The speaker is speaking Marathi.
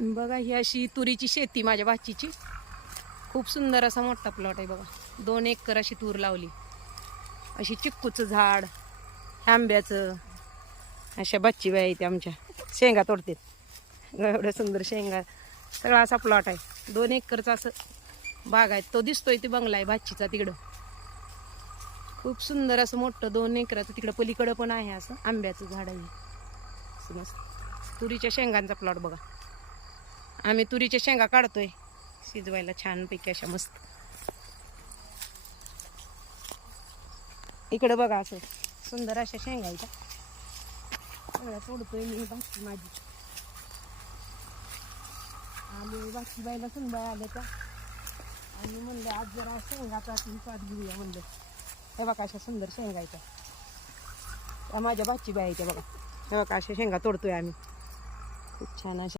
बघा ही अशी तुरीची शेती माझ्या भाचीची. खूप सुंदर असा मोठा प्लॉट आहे बघा. 2 एकर अशी तूर लावली. अशी चिक्कूचं झाड, आंब्याचं. अशा बाची बाई आहेत आमच्या. शेंगा तोडते एवढं सुंदर शेंगा. सगळा असा प्लॉट आहे. 2 एकरचा असं बाग आहे. तो दिसतोय ते बंगला आहे भाचीचा तिकडं. खूप सुंदर असं मोठं 2 एकराचं. तिकडं पलीकडं पण आहे असं आंब्याचं झाड आहे. असं मस्त तुरीच्या शेंगांचा प्लॉट बघा. आम्ही तुरीच्या शेंगा काढतोय शिजवायला छानपैकी अशा मस्त. इकडं बघा असं सुंदर अशा शेंगा आहेत. सगळ्या तोडतोय मी भाची माझी. आणि भाची बाईला सुनबाई आल्या त्या आणि म्हणलं आज जरा शेंगाचा स्वाद घेऊया म्हणलं. हे बघा अशा सुंदर शेंगा आहेत त्या माझ्या भाची बाई आहेत बघा. हे बघा अशा शेंगा तोडतोय आम्ही. खूप छान अशा.